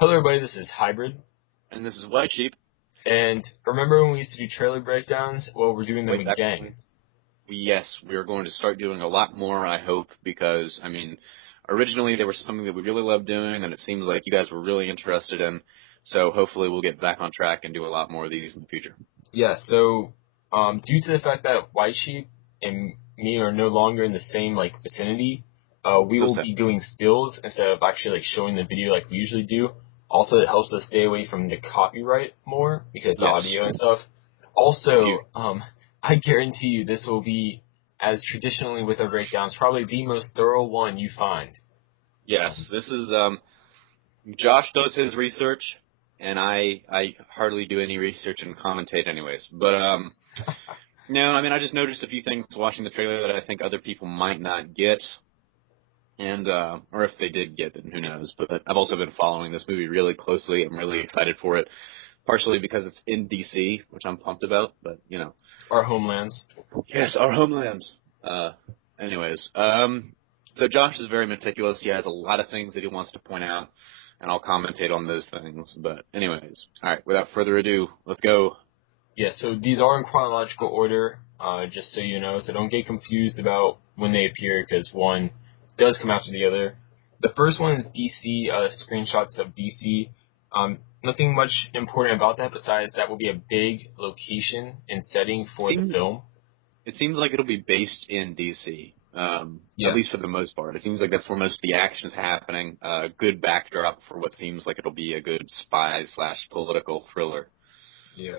Hello everybody, this is Hybrid, And this is White Sheep. and remember when we used to do trailer breakdowns? Well, we're doing them again. Yes, we are going to start doing a lot more, I hope, because, originally they were something that we really loved doing, and it seems like you guys were really interested in, so hopefully we'll get back on track and do a lot more of these in the future. Yeah, so due to the fact that White Sheep and me are no longer in the same vicinity, we will be doing stills instead of actually showing the video like we usually do. Also, it helps us stay away from the copyright more because the audio and stuff. Also, I guarantee you this will be, as traditionally with our breakdowns, probably the most thorough one you find. Yes, this is, Josh does his research, and I hardly do any research and commentate anyways, but, no, I just noticed a few things watching the trailer that I think other people might not get. And, or if they did get it, who knows. But I've also been following this movie really closely. I'm really excited for it, partially because it's in D.C., which I'm pumped about, but, Our homelands. Yes, our homelands. So Josh is very meticulous. He has a lot of things that he wants to point out, and I'll commentate on those things. But anyways, all right, without further ado, let's go. Yeah, so these are in chronological order, just so you know, so don't get confused about when they appear, because one does come after the other. The first one is DC, screenshots of DC. Nothing much important about that besides that will be a big location and setting for the film. It seems like it'll be based in DC, at least for the most part. It seems like that's where most of the action is happening. A good backdrop for what seems like it'll be a good spy/political thriller. Yeah.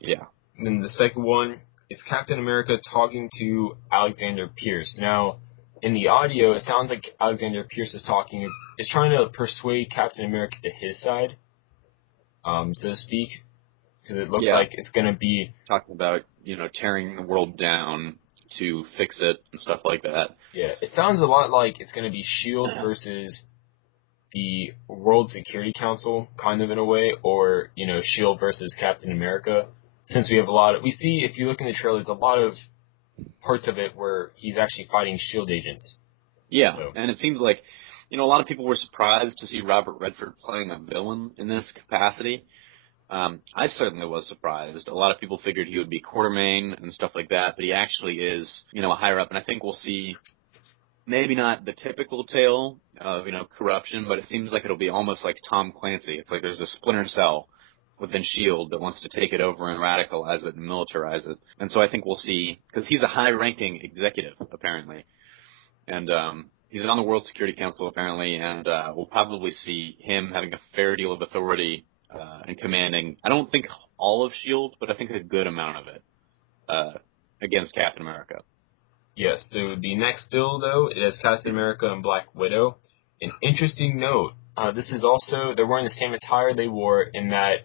Yeah. And then the second one is Captain America talking to Alexander Pierce. Now, in the audio, it sounds like Alexander Pierce is trying to persuade Captain America to his side, so to speak, because it looks like it's going to be talking about, tearing the world down to fix it and stuff like that. Yeah, it sounds a lot like it's going to be S.H.I.E.L.D. versus the World Security Council, kind of in a way, or, S.H.I.E.L.D. versus Captain America. Since we have we see, if you look in the trailers, a lot of parts of it where he's actually fighting S.H.I.E.L.D. agents. Yeah, so. And it seems like, a lot of people were surprised to see Robert Redford playing a villain in this capacity. I certainly was surprised. A lot of people figured he would be Quartermain and stuff like that, but he actually is, a higher up, and I think we'll see maybe not the typical tale of, corruption, but it seems like it'll be almost like Tom Clancy. It's like there's a splinter cell within S.H.I.E.L.D. that wants to take it over and radicalize it and militarize it. And so I think we'll see, because he's a high-ranking executive, apparently. And he's on the World Security Council, apparently, and we'll probably see him having a fair deal of authority and commanding, I don't think all of S.H.I.E.L.D., but I think a good amount of it against Captain America. Yes, so the next still, though, is Captain America and Black Widow. An interesting note, this is also, they're wearing the same attire they wore in that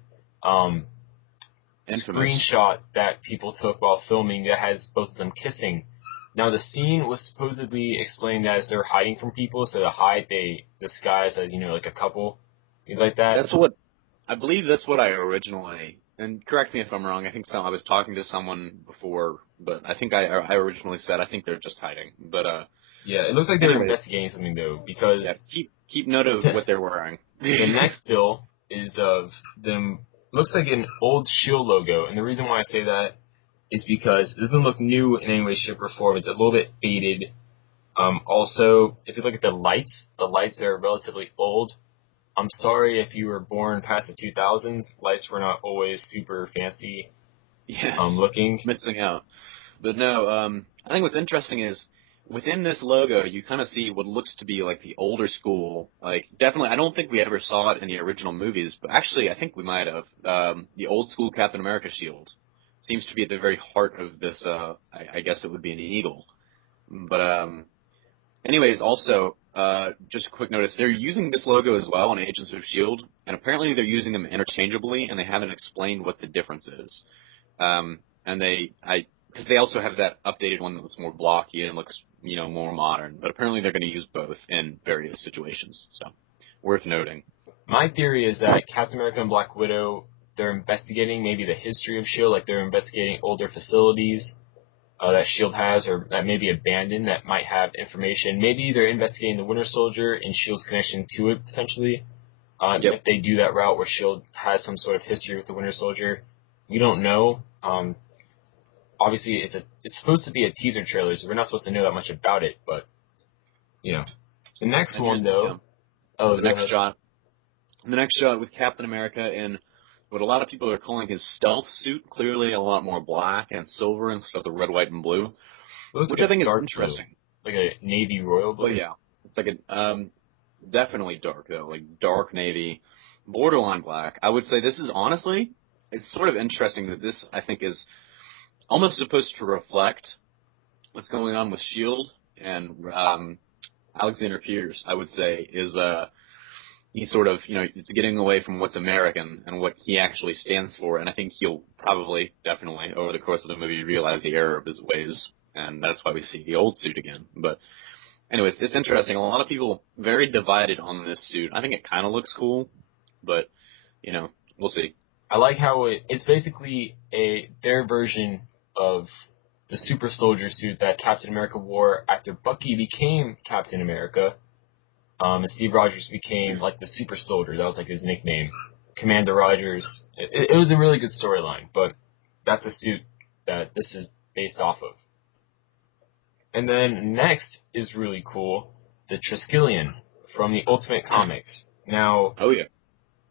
screenshot that people took while filming that has both of them kissing. Now, the scene was supposedly explained as they're hiding from people, so to hide, they disguise as, like a couple, things like that. I believe that's what I originally, and correct me if I'm wrong, I was talking to someone before, but I think I originally said I think they're just hiding, but yeah, it looks like they're investigating something, though, because keep note of what they're wearing. The next still is of them, looks like an old S.H.I.E.L.D. logo, and the reason why I say that is because it doesn't look new in any way, shape, or form. It's a little bit faded. Also, if you look at the lights are relatively old. I'm sorry if you were born past the 2000s. Lights were not always super fancy looking. Missing out. But no, I think what's interesting is within this logo, you kind of see what looks to be like the older school. Like, definitely, I don't think we ever saw it in the original movies, but actually, I think we might have. The old school Captain America shield seems to be at the very heart of this. I guess it would be an eagle. But anyways, also, just a quick notice, they're using this logo as well in Agents of S.H.I.E.L.D., and apparently they're using them interchangeably, and they haven't explained what the difference is. Because they also have that updated one that looks more blocky and looks, more modern, but apparently they're going to use both in various situations, so worth noting. My theory is that Captain America and Black Widow, they're investigating maybe the history of S.H.I.E.L.D., like they're investigating older facilities that S.H.I.E.L.D. has, or that may be abandoned, that might have information. Maybe they're investigating the Winter Soldier and S.H.I.E.L.D.'s connection to it, potentially. If they do that route where S.H.I.E.L.D. has some sort of history with the Winter Soldier, we don't know. Obviously, it's supposed to be a teaser trailer, so we're not supposed to know that much about it. But the next one though, the next shot with Captain America in what a lot of people are calling his stealth suit. Clearly, a lot more black and silver instead of the red, white, and blue, which I think is interesting. Blue. Like a navy royal blue. Well, yeah, it's like a definitely dark though, like dark navy, borderline black. I would say this is honestly, it's sort of interesting that this I think is almost supposed to reflect what's going on with S.H.I.E.L.D. and Alexander Pierce. I would say is he's sort of it's getting away from what's American and what he actually stands for, and I think he'll probably definitely over the course of the movie realize the error of his ways, and that's why we see the old suit again. But anyways, it's interesting. A lot of people very divided on this suit. I think it kind of looks cool, but we'll see. I like how it's basically their version of the super soldier suit that Captain America wore after Bucky became Captain America. And Steve Rogers became like the super soldier. That was like his nickname, Commander Rogers. It was a really good storyline, but that's a suit that this is based off of. And then next is really cool, the Triskelion from the Ultimate Comics. Now,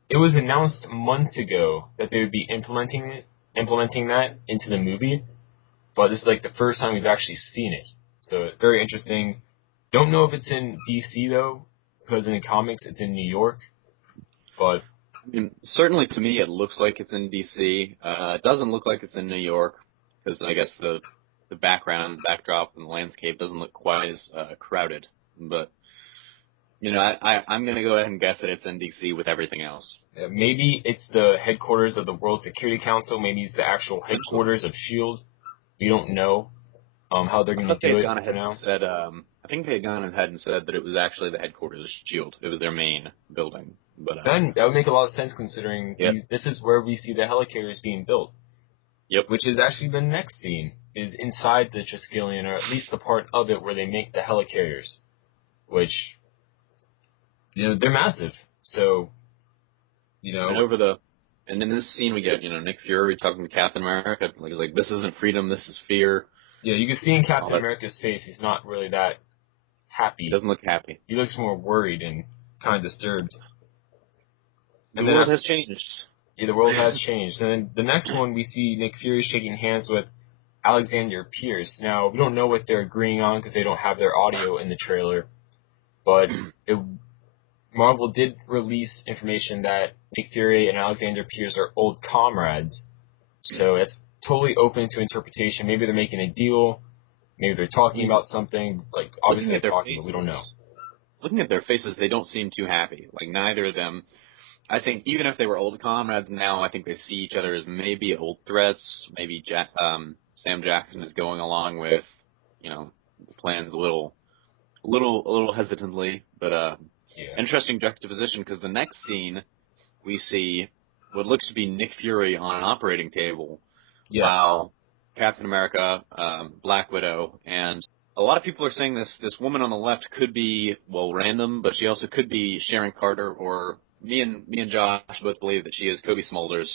it was announced months ago that they would be implementing that into the movie, but this is like the first time we've actually seen it. So very interesting. Don't know if it's in DC though, because in the comics it's in New York. But I mean, certainly to me it looks like it's in DC. It doesn't look like it's in New York because I guess the backdrop, and the landscape doesn't look quite as crowded. But I'm going to go ahead and guess that it's in DC with everything else. Maybe it's the headquarters of the World Security Council. Maybe it's the actual headquarters of S.H.I.E.L.D. We don't know how they're going to do it for now. I think they had gone ahead and said that it was actually the headquarters of S.H.I.E.L.D. It was their main building. But then that would make a lot of sense considering this is where we see the helicarriers being built. Yep. Which is actually the next scene, is inside the Triskelion, or at least the part of it where they make the helicarriers. Which, they're massive. So, And in this scene we get, Nick Fury talking to Captain America, like this isn't freedom, this is fear. Yeah, you can see in Captain America's face he's not really that happy. He doesn't look happy. He looks more worried and kind of disturbed. The world has changed. Yeah, the world has changed. And then the next one, we see Nick Fury shaking hands with Alexander Pierce. Now, we don't know what they're agreeing on because they don't have their audio in the trailer. But Marvel did release information that Nick Fury and Alexander Pierce are old comrades. So it's totally open to interpretation. Maybe they're making a deal. Maybe they're talking about something. Like, obviously they're talking, but we don't know. Looking at their faces, they don't seem too happy. Like, neither of them. I think even if they were old comrades now, I think they see each other as maybe old threats. Maybe Sam Jackson is going along with, the plans a little hesitantly, but interesting juxtaposition because the next scene we see what looks to be Nick Fury on an operating table, while Captain America, Black Widow, and a lot of people are saying this woman on the left could be random, but she also could be Sharon Carter or. Me and Josh both believe that she is Kobe Smulders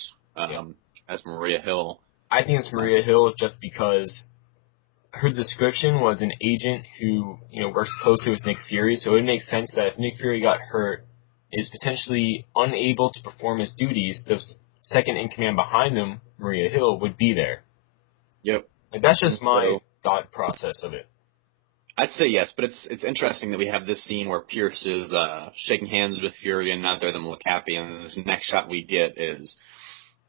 as Maria Hill. I think it's Maria Hill just because her description was an agent who works closely with Nick Fury, so it makes sense that if Nick Fury got hurt, is potentially unable to perform his duties, the second in command behind him, Maria Hill, would be there. Yep. Like, that's just my thought process of it. I'd say yes, but it's interesting that we have this scene where Pierce is shaking hands with Fury and neither of them look happy, and this next shot we get is,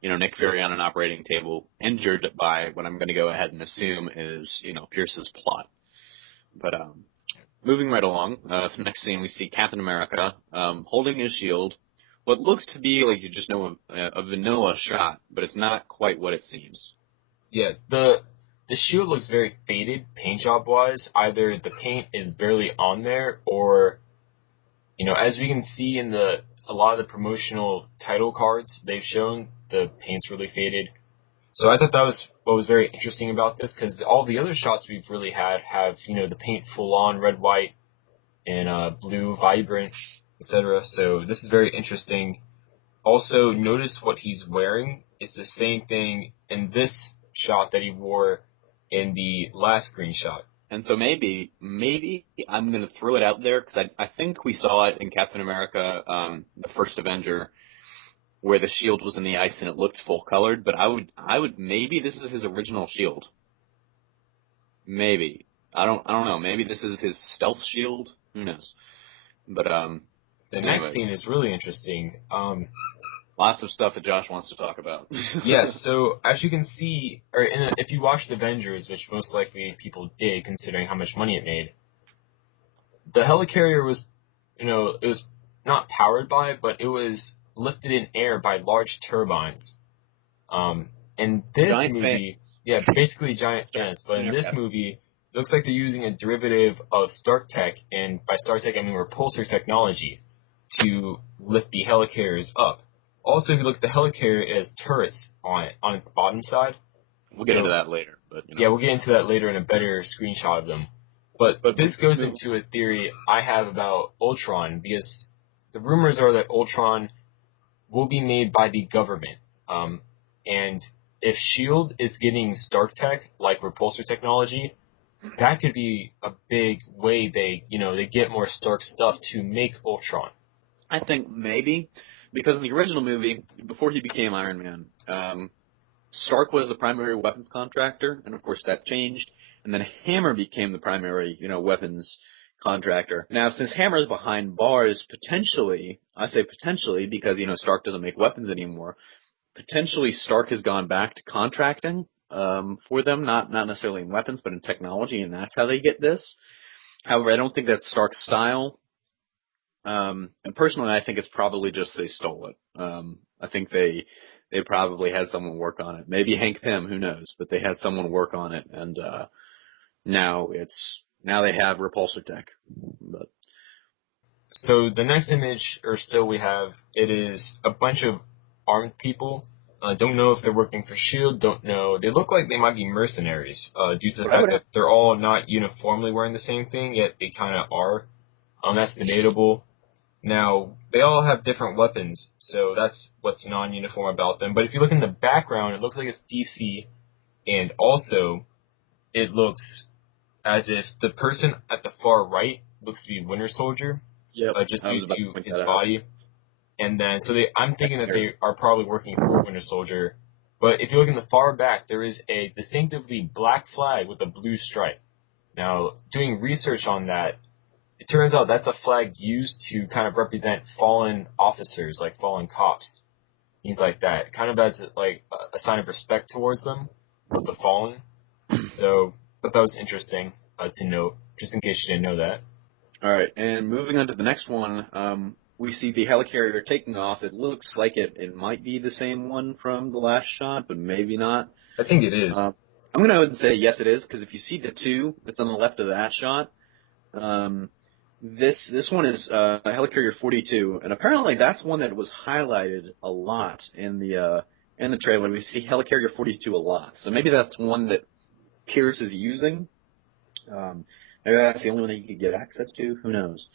Nick Fury on an operating table, injured by what I'm going to go ahead and assume is, Pierce's plot. But moving right along, the next scene we see Captain America holding his shield, what looks to be like you just know a vanilla shot, but it's not quite what it seems. Yeah, the shield looks very faded, paint job wise. Either the paint is barely on there, or as we can see in a lot of the promotional title cards they've shown, the paint's really faded. So I thought that was what was very interesting about this, because all the other shots we've really had have the paint full on red, white, and blue, vibrant. etc. So this is very interesting. Also, notice what he's wearing. It's the same thing in this shot that he wore in the last screenshot. And so maybe I'm going to throw it out there because I think we saw it in Captain America, the first Avenger, where the shield was in the ice and it looked full colored. But I would maybe this is his original shield. Maybe I don't know. Maybe this is his stealth shield. Who knows? But the next scene is really interesting. Lots of stuff that Josh wants to talk about. Yes, so as you can see, if you watched Avengers, which most likely people did, considering how much money it made, the helicarrier was, it was not powered by, but it was lifted in air by large turbines. In this giant movie, fans. basically giant fans, but in this movie, it looks like they're using a derivative of Stark Tech, and by Stark Tech I mean repulsor technology, to lift the helicarriers up. Also, if you look at the helicarrier, it has turrets on it, on its bottom side. We'll get into that later. But yeah, we'll get into that later in a better screenshot of them. But this goes into a theory I have about Ultron, because the rumors are that Ultron will be made by the government. And if S.H.I.E.L.D. is getting Stark Tech, like repulsor technology, that could be a big way they get more Stark stuff to make Ultron. I think maybe, because in the original movie, before he became Iron Man, Stark was the primary weapons contractor, and of course that changed, and then Hammer became the primary, weapons contractor. Now, since Hammer's behind bars, potentially, I say potentially because, Stark doesn't make weapons anymore, potentially Stark has gone back to contracting for them, not necessarily in weapons, but in technology, and that's how they get this. However, I don't think that's Stark's style. And personally, I think it's probably just they stole it. I think they probably had someone work on it. Maybe Hank Pym, who knows? But they had someone work on it, and now they have repulsor tech. But so the next image, or still we have, it is a bunch of armed people. Don't know if they're working for S.H.I.E.L.D. Don't know. They look like they might be mercenaries, due to the fact that they're all not uniformly wearing the same thing, yet they kind of are. That's debatable. Now, they all have different weapons, so that's what's non-uniform about them. But if you look in the background, it looks like it's DC, and also it looks as if the person at the far right looks to be Winter Soldier, just due to his body. And then, I'm thinking that they are probably working for Winter Soldier. But if you look in the far back, there is a distinctively black flag with a blue stripe. Now, doing research on that, it turns out that's a flag used to kind of represent fallen officers, like fallen cops, things like that. Kind of as like a sign of respect towards them, of the fallen. So, I thought that was interesting to note, just in case you didn't know that. All right, and moving on to the next one, we see the helicarrier taking off. It looks like it might be the same one from the last shot, but maybe not. I think it is. I'm going to go ahead and say yes, it is, because if you see the two that's on the left of that shot, this one is helicarrier 42, and apparently that's one that was highlighted a lot in the trailer. We see helicarrier 42 a lot, so maybe that's one that Pierce is using. Maybe that's the only one that you could get access to. Who knows?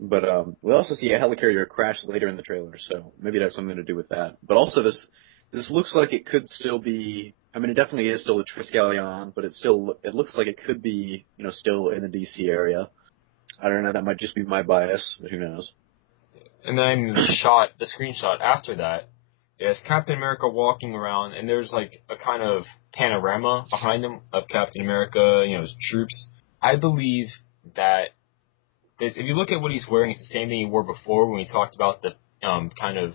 But we also see a helicarrier crash later in the trailer, so maybe it has something to do with that. But also this looks like it could still be. I mean, it definitely is still a Triskelion, but it looks like it could be, still in the DC area. I don't know. That might just be my bias, but who knows? And then the screenshot after that, is Captain America walking around, and there's like a kind of panorama behind him of Captain America, his troops. I believe that if you look at what he's wearing, it's the same thing he wore before when we talked about the kind of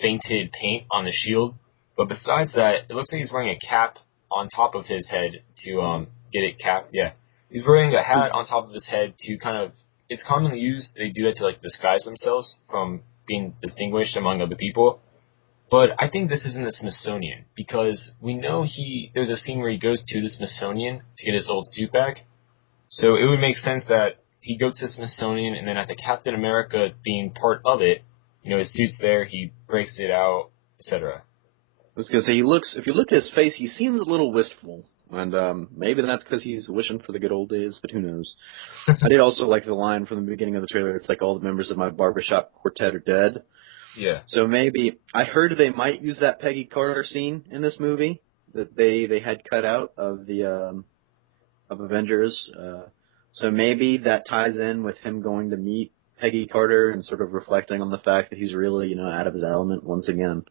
fainted paint on the shield. But besides that, it looks like he's wearing a cap on top of his head to get it capped. Yeah, he's wearing a hat on top of his head to kind of. It's commonly used. They do that to like disguise themselves from being distinguished among other people. But I think this is in the Smithsonian because we know there's a scene where he goes to the Smithsonian to get his old suit back. So it would make sense that he goes to the Smithsonian, and then at the Captain America themed part of it, his suit's there, he breaks it out, etc. I was going to say, if you look at his face, he seems a little wistful. And maybe that's because he's wishing for the good old days, but who knows. I did also like the line from the beginning of the trailer. It's like all the members of my barbershop quartet are dead. Yeah. So maybe I heard they might use that Peggy Carter scene in this movie that they had cut out of the of Avengers. So maybe that ties in with him going to meet Peggy Carter and sort of reflecting on the fact that he's really out of his element once again.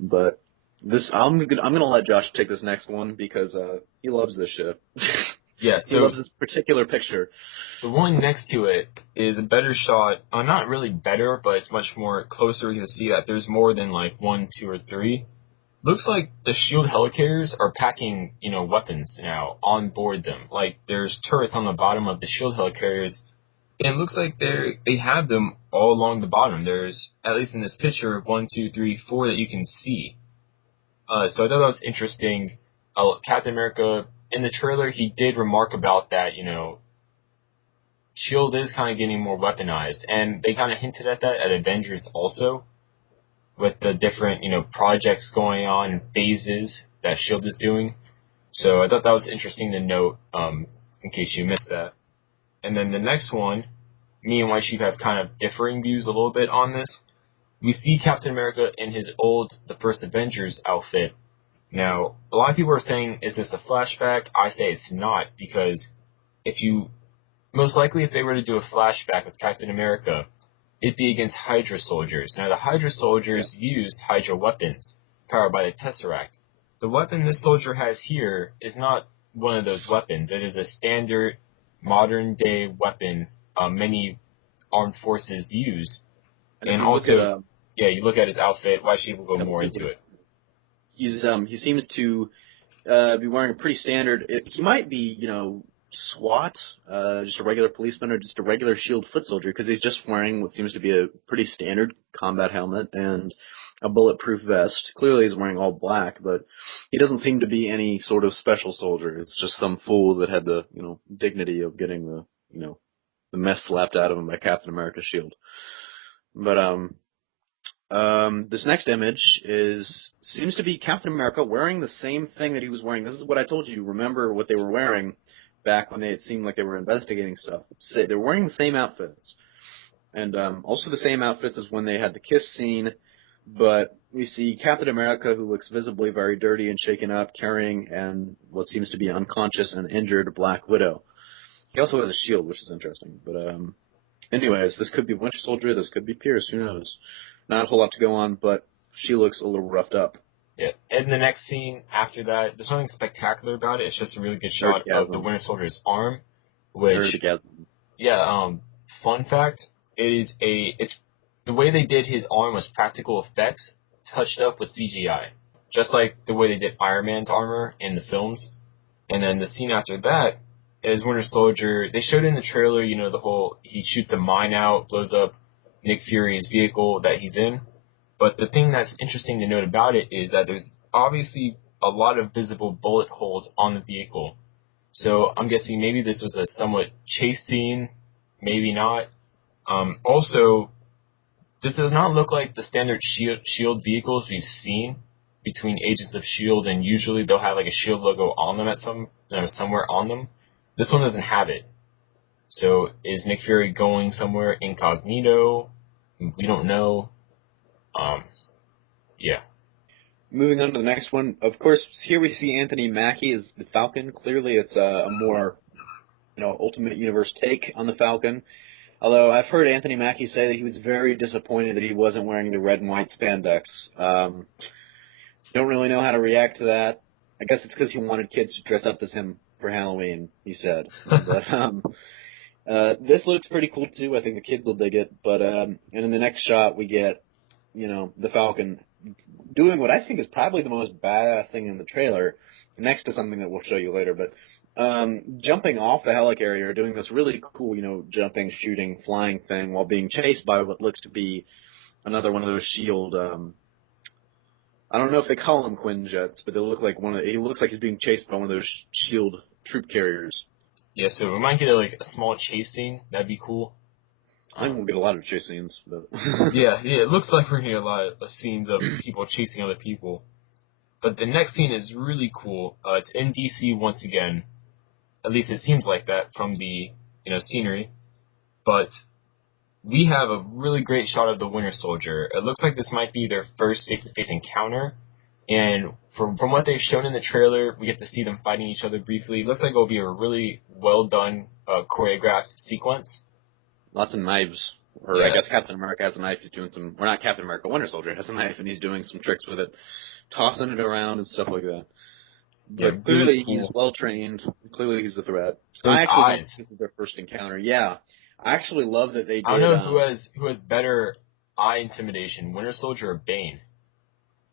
But I'm gonna let Josh take this next one because he loves this shit. Yeah. He loves this particular picture. The one next to it is a better shot. Not really better, but it's much more closer. You can see that there's more than like 1, 2, or 3. Looks like the S.H.I.E.L.D. helicarriers are packing, weapons now on board them. Like there's turrets on the bottom of the S.H.I.E.L.D. helicarriers, and it looks like they have them all along the bottom. There's, at least in this picture, 1, 2, 3, 4 that you can see. So I thought that was interesting. Captain America, in the trailer, he did remark about that, S.H.I.E.L.D. is kind of getting more weaponized, and they kind of hinted at that at Avengers also, with the different, projects going on and phases that S.H.I.E.L.D. is doing. So I thought that was interesting to note, in case you missed that. And then the next one, me and White Sheep have kind of differing views a little bit on this. We see Captain America in his old, the first Avengers outfit. Now, a lot of people are saying, is this a flashback? I say it's not, because most likely if they were to do a flashback with Captain America, it'd be against Hydra soldiers. Now, the Hydra soldiers used Hydra weapons, powered by the Tesseract. The weapon this soldier has here is not one of those weapons. It is a standard, modern-day weapon many armed forces use. And also, you look at his outfit. White Sheep will go more into it. He seems to be wearing a pretty standard. He might be, SWAT, just a regular policeman, or just a regular S.H.I.E.L.D. foot soldier, because he's just wearing what seems to be a pretty standard combat helmet and a bulletproof vest. Clearly, he's wearing all black, but he doesn't seem to be any sort of special soldier. It's just some fool that had the, dignity of getting the mess slapped out of him by Captain America's shield. But this next image seems to be Captain America wearing the same thing that he was wearing. This is what I told you. Remember what they were wearing back when it seemed like they were investigating stuff. They're wearing the same outfits. And also the same outfits as when they had the kiss scene. But we see Captain America, who looks visibly very dirty and shaken up, carrying what seems to be unconscious and injured Black Widow. He also has a shield, which is interesting. But anyways, this could be Winter Soldier. This could be Pierce. Who knows? Not a whole lot to go on, but she looks a little roughed up. Yeah, and the next scene after that, there's nothing spectacular about it. It's just a really good shot of the Winter Soldier's arm, which, fun fact, it's the way they did his arm was practical effects touched up with CGI, just like the way they did Iron Man's armor in the films. And then the scene after that is Winter Soldier. They showed in the trailer, he shoots a mine out, blows up Nick Fury's vehicle that he's in. But the thing that's interesting to note about it is that there's obviously a lot of visible bullet holes on the vehicle. So I'm guessing maybe this was a somewhat chase scene, maybe not. Also, this does not look like the standard S.H.I.E.L.D. vehicles we've seen between Agents of S.H.I.E.L.D. and usually they'll have like a S.H.I.E.L.D. logo on them somewhere on them. This one doesn't have it. So is Nick Fury going somewhere incognito? We don't know. Yeah. Moving on to the next one. Of course, here we see Anthony Mackie as the Falcon. Clearly, it's a more, Ultimate Universe take on the Falcon. Although I've heard Anthony Mackie say that he was very disappointed that he wasn't wearing the red and white spandex. Don't really know how to react to that. I guess it's because he wanted kids to dress up as him for Halloween, he said. But this looks pretty cool too. I think the kids will dig it. But and in the next shot we get, the Falcon doing what I think is probably the most badass thing in the trailer, next to something that we'll show you later. But jumping off the helicarrier, doing this really cool, jumping, shooting, flying thing while being chased by what looks to be another one of those S.H.I.E.L.D. I don't know if they call them Quinjets, but they look like he looks like he's being chased by one of those S.H.I.E.L.D. troop carriers. Yeah, so we might get a small chase scene. That'd be cool. I think we'll get a lot of chase scenes. But yeah, it looks like we're getting a lot of scenes of people chasing other people. But the next scene is really cool. It's in DC once again. At least it seems like that from the scenery. But we have a really great shot of the Winter Soldier. It looks like this might be their first face-to-face encounter. And from what they've shown in the trailer, we get to see them fighting each other briefly. It looks like it will be a really well-done, choreographed sequence. Lots of knives. Or yeah. I guess Captain America has a knife. He's doing some... Or not Captain America, Winter Soldier has a knife, and he's doing some tricks with it. Tossing it around and stuff like that. But clearly really cool. He's well-trained. Clearly he's a threat. Those I actually eyes. Think this is their first encounter. Yeah. I actually love that they did... I don't know who has better eye intimidation, Winter Soldier or Bane.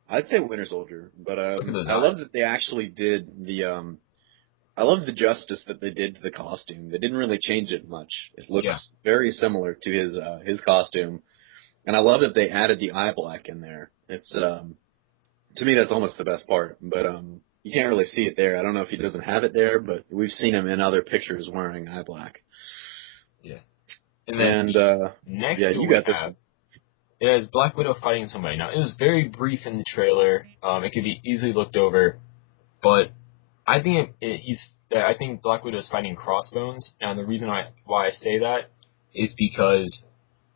I'd say Winter Soldier, but I love that they actually did the I love the justice that they did to the costume. They didn't really change it much. It looks very similar to his costume, and I love that they added the eye black in there. It's to me that's almost the best part, but you can't really see it there. I don't know if he doesn't have it there, but we've seen him in other pictures wearing eye black. Yeah, and then next you got this one. It has Black Widow fighting somebody. Now, it was very brief in the trailer. It could be easily looked over, but I think I think Black Widow is fighting Crossbones. And the reason why I say that is because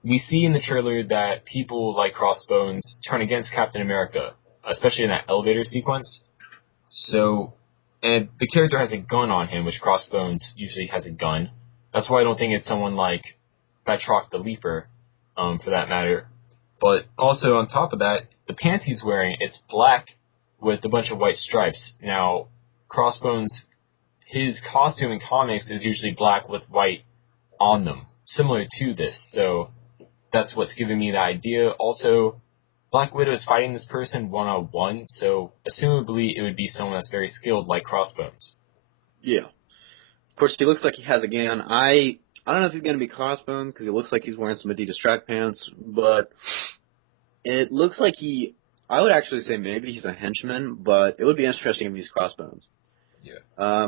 we see in the trailer that people like Crossbones turn against Captain America, especially in that elevator sequence. So, and the character has a gun on him, which Crossbones usually has a gun. That's why I don't think it's someone like Batroc the Leaper, for that matter. But also on top of that, the pants he's wearing, it's black with a bunch of white stripes. Now, Crossbones, his costume in comics is usually black with white on them, similar to this. So that's what's giving me the idea. Also, Black Widow is fighting this person one-on-one, so assumably it would be someone that's very skilled like Crossbones. Yeah. Of course, he looks like he has a gun. I don't know if he's going to be Crossbones because he looks like he's wearing some Adidas track pants, but it looks like I would actually say maybe he's a henchman, but it would be interesting if he's Crossbones. Yeah.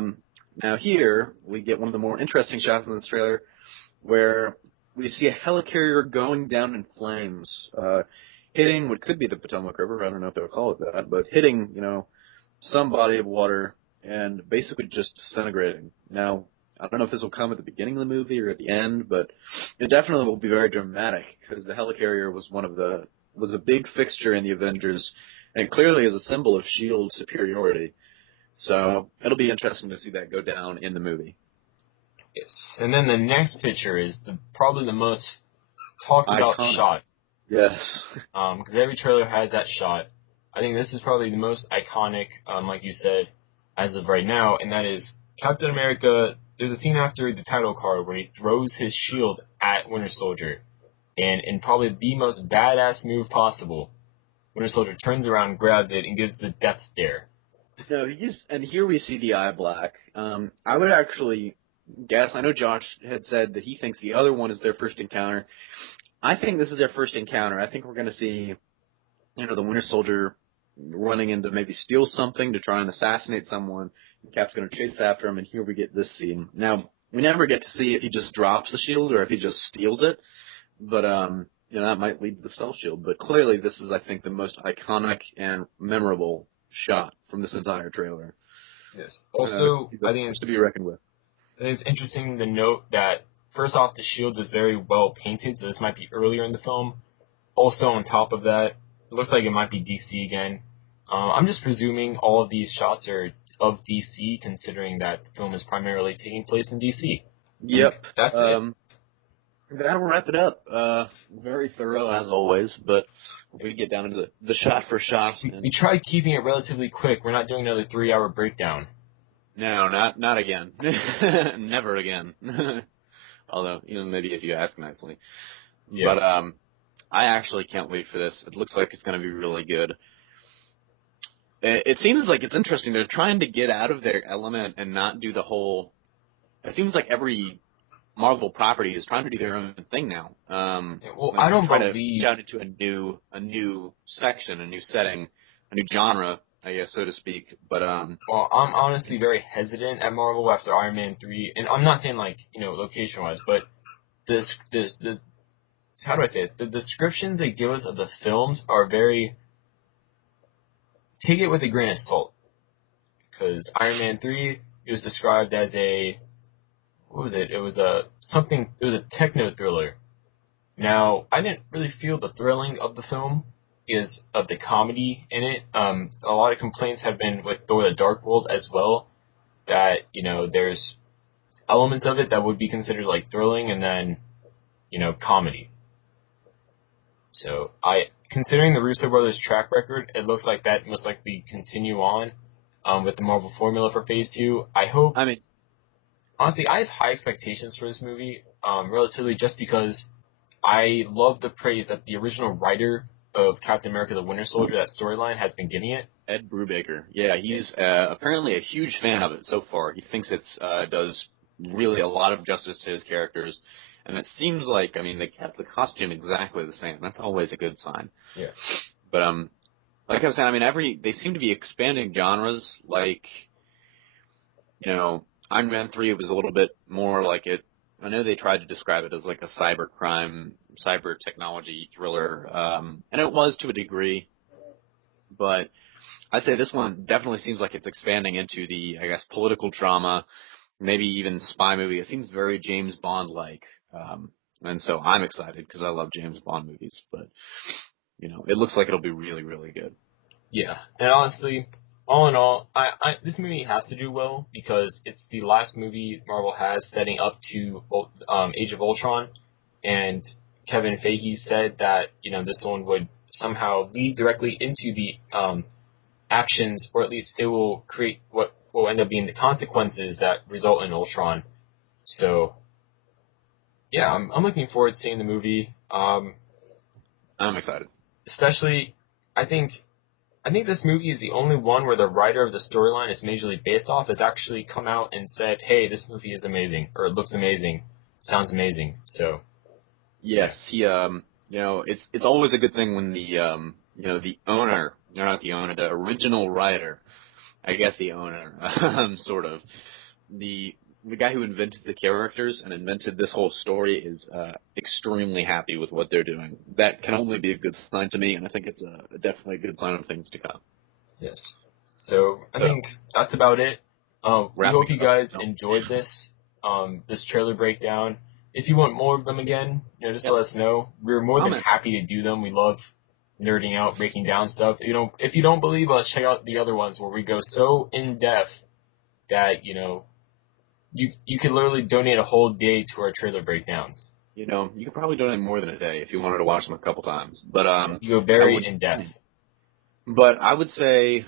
Now here, we get one of the more interesting shots in this trailer where we see a helicarrier going down in flames, hitting what could be the Potomac River. I don't know if they would call it that, but hitting, some body of water and basically just disintegrating. Now, I don't know if this will come at the beginning of the movie or at the end, but it definitely will be very dramatic because the helicarrier was a big fixture in the Avengers and clearly is a symbol of S.H.I.E.L.D. superiority. So it'll be interesting to see that go down in the movie. Yes. And then the next picture is probably the most talked about shot. Yes. Because every trailer has that shot. I think this is probably the most iconic, like you said, as of right now, and that is Captain America. There's a scene after the title card where he throws his shield at Winter Soldier, and in probably the most badass move possible, Winter Soldier turns around, grabs it, and gives the death stare. No, and here we see the eye black. I would actually guess, I know Josh had said that he thinks the other one is their first encounter. I think this is their first encounter. I think we're going to see, the Winter Soldier running in to maybe steal something to try and assassinate someone. Cap's going to chase after him, and here we get this scene. Now, we never get to see if he just drops the shield or if he just steals it, but that might lead to the stealth shield. But clearly, this is, I think, the most iconic and memorable shot from this entire trailer. Yes. Also, I think it's to be reckoned with. I think it's interesting to note that first off, the shield is very well painted, so this might be earlier in the film. Also, on top of that, it looks like it might be DC again. I'm just presuming all of these shots are of DC, considering that the film is primarily taking place in DC. Yep. And that's it. That'll wrap it up. Very thorough, as always, but we get down into the shot for shot. We tried keeping it relatively quick. We're not doing another 3-hour breakdown. No, not again. Never again. Although, maybe if you ask nicely. Yeah. But I actually can't wait for this. It looks like it's going to be really good. It seems like it's interesting. They're trying to get out of their element and not do the whole... It seems like every Marvel property is trying to do their own thing now. Well, I don't believe... to get into a new section, a new setting, a new genre, I guess, so to speak. But well, I'm honestly very hesitant at Marvel after Iron Man 3, and I'm not saying location-wise, but the how do I say it? The descriptions they give us of the films are very take it with a grain of salt. Because Iron Man 3, it was described as what was it? It was a techno thriller. Now, I didn't really feel the thrilling of the film because of the comedy in it. A lot of complaints have been with Thor: The Dark World as well, that, there's elements of it that would be considered like thrilling and then, comedy. So considering the Russo brothers' track record, it looks like that must likely continue on with the Marvel formula for Phase 2. Honestly, I have high expectations for this movie, relatively just because I love the praise that the original writer of Captain America: The Winter Soldier, that storyline, has been giving it. Ed Brubaker. Yeah, he's apparently a huge fan of it so far. He thinks it's does really a lot of justice to his characters. And it seems like, they kept the costume exactly the same. That's always a good sign. Yeah. But, like I was saying, they seem to be expanding genres. Like, Iron Man 3 was a little bit more like it. I know they tried to describe it as like a cyber technology thriller. And it was to a degree. But I'd say this one definitely seems like it's expanding into the, I guess, political drama, maybe even spy movie. It seems very James Bond-like. And so I'm excited because I love James Bond movies. But, it looks like it'll be really, really good. Yeah. And honestly, all in all, this movie has to do well because it's the last movie Marvel has setting up to Age of Ultron. And Kevin Feige said that, this one would somehow lead directly into the actions, or at least it will create what will end up being the consequences that result in Ultron. So, yeah, I'm looking forward to seeing the movie. I'm excited. Especially, I think this movie is the only one where the writer of the storyline is majorly based off has actually come out and said, "Hey, this movie is amazing," or "It looks amazing, sounds amazing." So, yes, he it's always a good thing when the owner, or not the owner, the original writer, I guess the owner, sort of, the guy who invented the characters and invented this whole story is extremely happy with what they're doing. That can only be a good sign to me, and I think it's definitely a good sign of things to come. yes. So I think that's about it. We hope you guys enjoyed this trailer breakdown. If you want more of them again, just let us know. We're more than happy to do them. We love nerding out, breaking down stuff. If you don't believe us, check out the other ones where we go so in depth that you could literally donate a whole day to our trailer breakdowns. You could probably donate more than a day if you wanted to watch them a couple times. But you go very in depth. But I would say,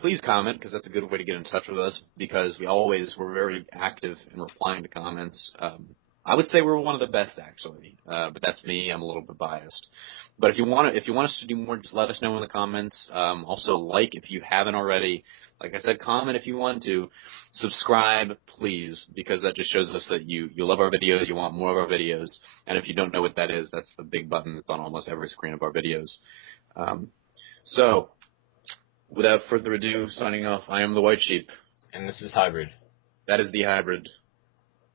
please comment, because that's a good way to get in touch with us, because we're very active in replying to comments. I would say we're one of the best, actually, but that's me. I'm a little bit biased. But if you want us to do more, just let us know in the comments. Also, if you haven't already. Like I said, comment if you want to. Subscribe, please, because that just shows us that you love our videos, you want more of our videos. And if you don't know what that is, that's the big button that's on almost every screen of our videos. So, without further ado, signing off, I am the White Sheep. And this is Hybrid. That is the Hybrid.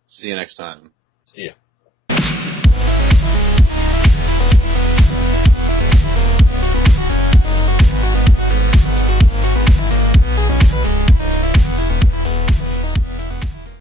See you next time. See ya.